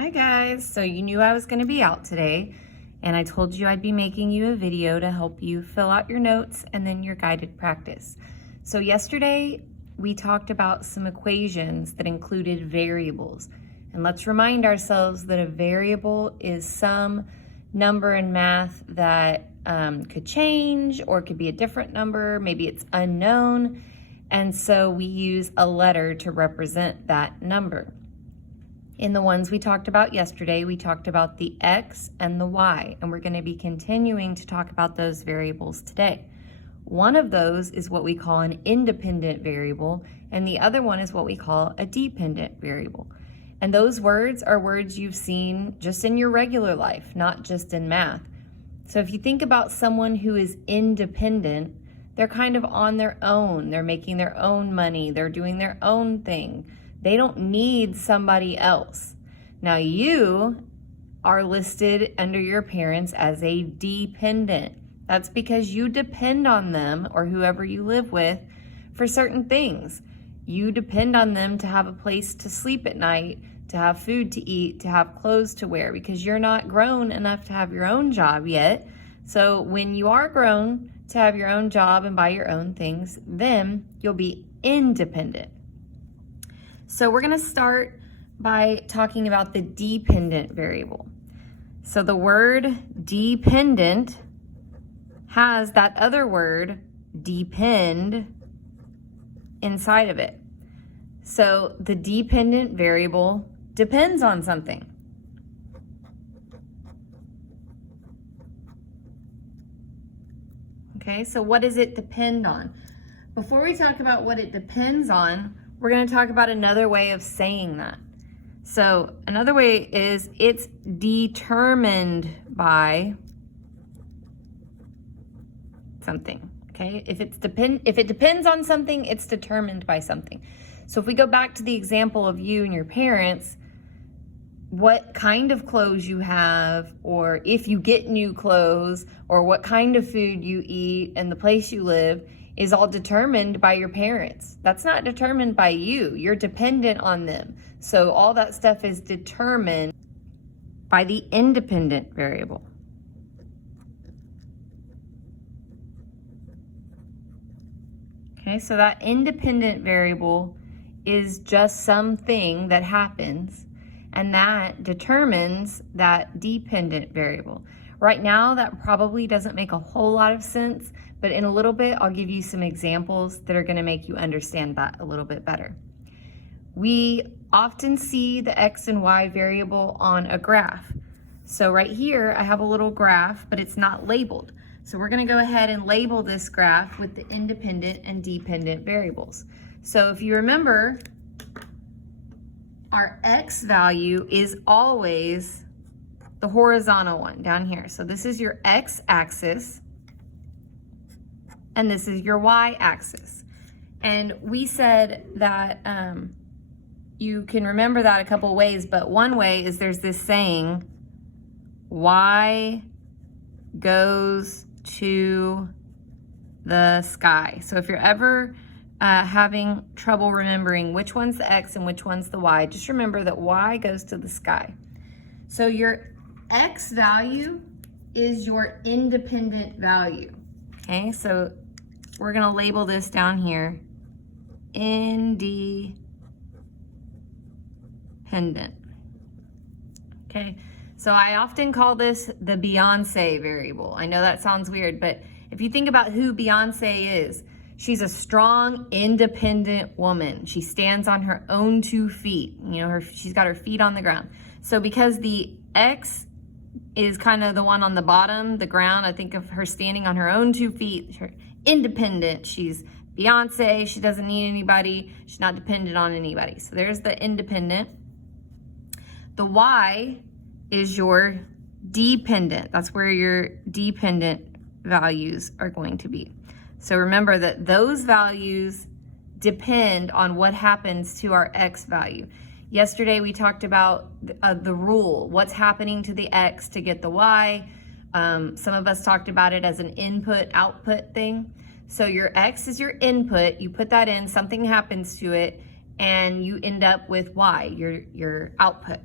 Hi guys, so you knew I was going to be out today and I told you I'd be making you a video to help you fill out your notes and then your guided practice. So yesterday we talked about some equations that included variables, and let's remind ourselves that a variable is some number in math that could change or could be a different number, maybe it's unknown, and so we use a letter to represent that number. In the ones we talked about yesterday, we talked about the X and the Y, and we're going to be continuing to talk about those variables today. One of those is what we call an independent variable, and the other one is what we call a dependent variable. And those words are words you've seen just in your regular life, not just in math. So if you think about someone who is independent, they're kind of on their own. They're making their own money. They're doing their own thing. They don't need somebody else. Now you are listed under your parents as a dependent. That's because you depend on them or whoever you live with for certain things. You depend on them to have a place to sleep at night, to have food to eat, to have clothes to wear, because you're not grown enough to have your own job yet. So when you are grown to have your own job and buy your own things, then you'll be independent. So we're going to start by talking about the dependent variable. So the word dependent has that other word depend inside of it. So the dependent variable depends on something. Okay, so what does it depend on? Before we talk about what it depends on, we're going to talk about another way of saying that. So another way is it's determined by something. Okay, if it depends on something, it's determined by something. So if we go back to the example of you and your parents, what kind of clothes you have, or if you get new clothes, or what kind of food you eat and the place you live is all determined by your parents. That's not determined by you. You're dependent on them. So all that stuff is determined by the independent variable. Okay, so that independent variable is just something that happens, and that determines that dependent variable. Right now, that probably doesn't make a whole lot of sense, but in a little bit, I'll give you some examples that are going to make you understand that a little bit better. We often see the X and Y variable on a graph. So right here, I have a little graph, but it's not labeled. So we're going to go ahead and label this graph with the independent and dependent variables. So if you remember, our X value is always the horizontal one down here. So this is your X axis, and this is your Y axis. And we said that you can remember that a couple ways, but one way is there's this saying, Y goes to the sky. So if you're ever having trouble remembering which one's the X and which one's the Y, just remember that Y goes to the sky. So your X value is your independent value. Okay, so we're going to label this down here, independent. Okay, so I often call this the Beyonce variable. I know that sounds weird, but if you think about who Beyonce is, she's a strong, independent woman. She stands on her own 2 feet. You know, she's got her feet on the ground. So because the X is kind of the one on the bottom, the ground, I think of her standing on her own 2 feet. Her independent. She's Beyonce. She doesn't need anybody. She's not dependent on anybody. So there's the independent. The Y is your dependent. That's where your dependent values are going to be. So remember that those values depend on what happens to our X value. Yesterday we talked about the rule, what's happening to the X to get the Y. Some of us talked about it as an input-output thing. So your X is your input, you put that in, something happens to it, and you end up with Y, your output.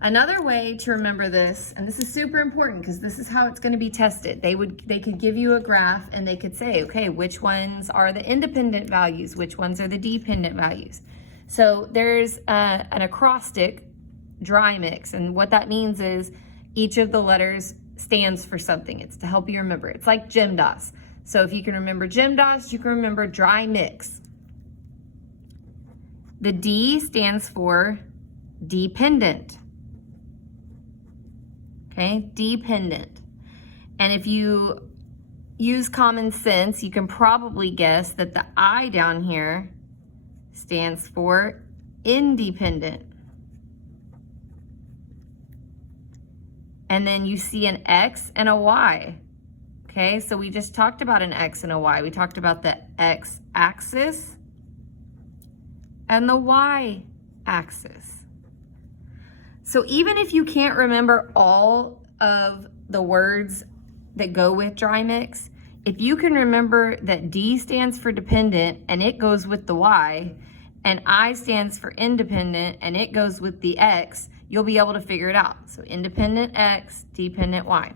Another way to remember this, and this is super important because this is how it's going to be tested. They could give you a graph and they could say, okay, which ones are the independent values? Which ones are the dependent values? So there's an acrostic, dry mix, and what that means is each of the letters stands for something. It's to help you remember. It's like GEMDAS. So if you can remember GEMDAS, you can remember dry mix. The D stands for dependent. Okay, dependent. And if you use common sense, you can probably guess that the I down here stands for independent. And then you see an X and a Y. Okay, so we just talked about an X and a Y. We talked about the X axis and the Y axis. So even if you can't remember all of the words that go with dry mix, if you can remember that D stands for dependent and it goes with the Y, and I stands for independent and it goes with the X, you'll be able to figure it out. So independent X, dependent Y.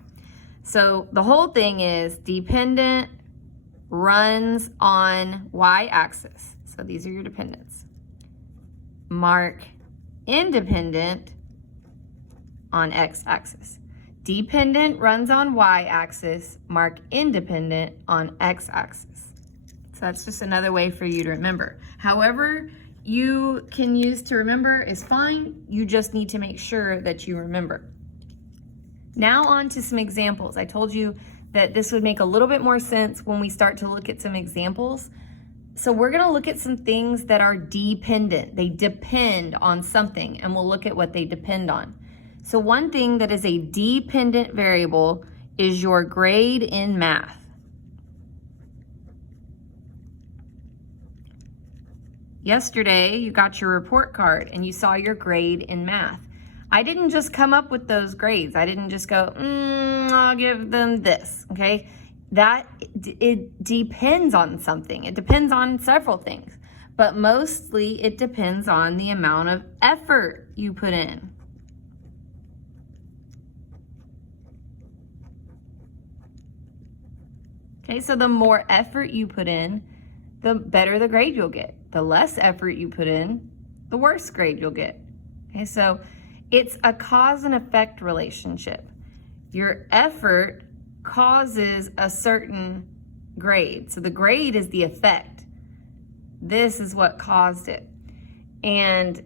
So the whole thing is dependent runs on Y axis. So these are your dependents. Mark independent on X axis. Dependent runs on Y axis, mark independent on X axis. So that's just another way for you to remember. However you can use to remember is fine. You just need to make sure that you remember. Now on to some examples. I told you that this would make a little bit more sense when we start to look at some examples. So we're gonna look at some things that are dependent. They depend on something, and we'll look at what they depend on. So one thing that is a dependent variable is your grade in math. Yesterday, you got your report card and you saw your grade in math. I didn't just come up with those grades. I didn't just go, I'll give them this, okay? It depends on something. It depends on several things, but mostly it depends on the amount of effort you put in. Okay, so the more effort you put in, the better the grade you'll get. The less effort you put in, the worse grade you'll get. Okay, so it's a cause and effect relationship. Your effort causes a certain grade. So the grade is the effect. This is what caused it. And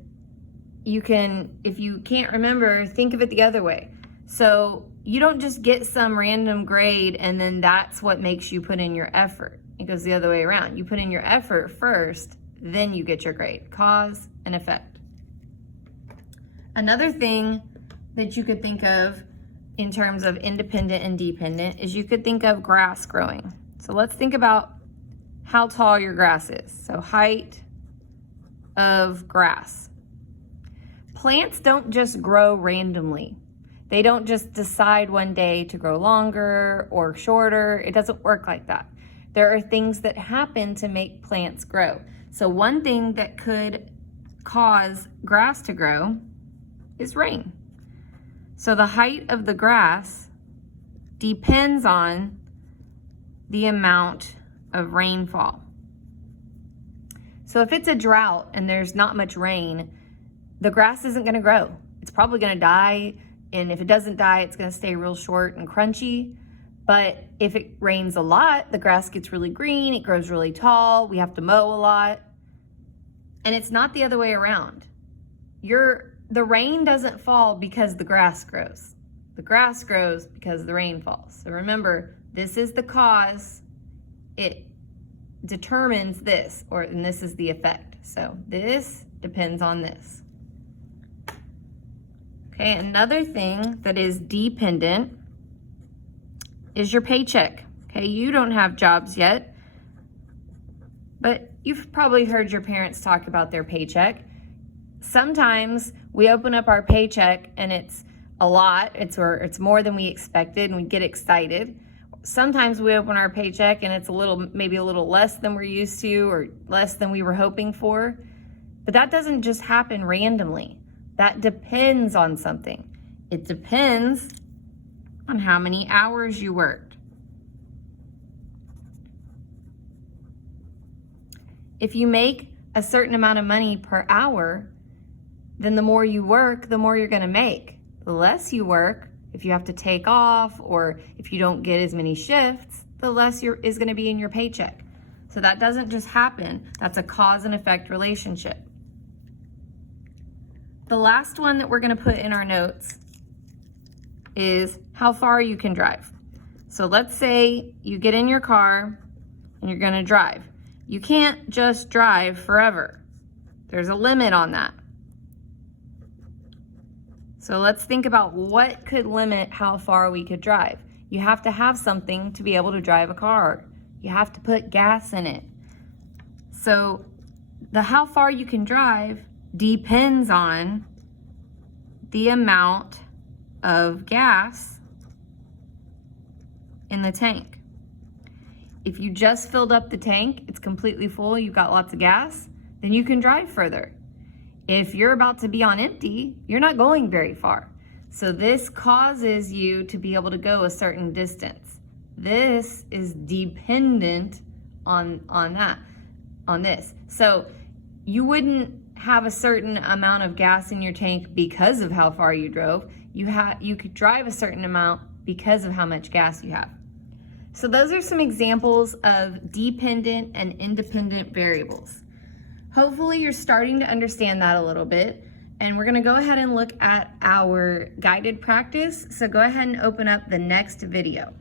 you can, if you can't remember, think of it the other way. So you don't just get some random grade and then that's what makes you put in your effort. It goes the other way around. You put in your effort first, then you get your grade. Cause and effect. Another thing that you could think of in terms of independent and dependent is you could think of grass growing. So let's think about how tall your grass is. So height of grass. Plants don't just grow randomly. They don't just decide one day to grow longer or shorter. It doesn't work like that. There are things that happen to make plants grow. So one thing that could cause grass to grow is rain. So the height of the grass depends on the amount of rainfall. So if it's a drought and there's not much rain, the grass isn't going to grow. It's probably going to die. And if it doesn't die, it's going to stay real short and crunchy. But if it rains a lot, the grass gets really green, it grows really tall, we have to mow a lot. And it's not the other way around. The rain doesn't fall because the grass grows. The grass grows because the rain falls. So remember, this is the cause. It determines this, and this is the effect. So this depends on this. Okay, another thing that is dependent is your paycheck. Okay, you don't have jobs yet, but you've probably heard your parents talk about their paycheck. Sometimes we open up our paycheck and it's a lot, it's more than we expected and we get excited. Sometimes we open our paycheck and it's maybe a little less than we're used to or less than we were hoping for. But that doesn't just happen randomly. That depends on something. It depends on how many hours you worked. If you make a certain amount of money per hour, then the more you work, the more you're gonna make. The less you work, if you have to take off or if you don't get as many shifts, the less is gonna be in your paycheck. So that doesn't just happen. That's a cause and effect relationship. The last one that we're gonna put in our notes is how far you can drive. So let's say you get in your car and you're gonna drive. You can't just drive forever. There's a limit on that. So let's think about what could limit how far we could drive. You have to have something to be able to drive a car. You have to put gas in it. So the how far you can drive depends on the amount of gas in the tank. If you just filled up the tank, it's completely full, you've got lots of gas, then you can drive further. If you're about to be on empty, you're not going very far. So this causes you to be able to go a certain distance. This is dependent on this. So you wouldn't have a certain amount of gas in your tank because of how far you drove. You could drive a certain amount because of how much gas you have. So those are some examples of dependent and independent variables. Hopefully you're starting to understand that a little bit, and we're gonna go ahead and look at our guided practice. So go ahead and open up the next video.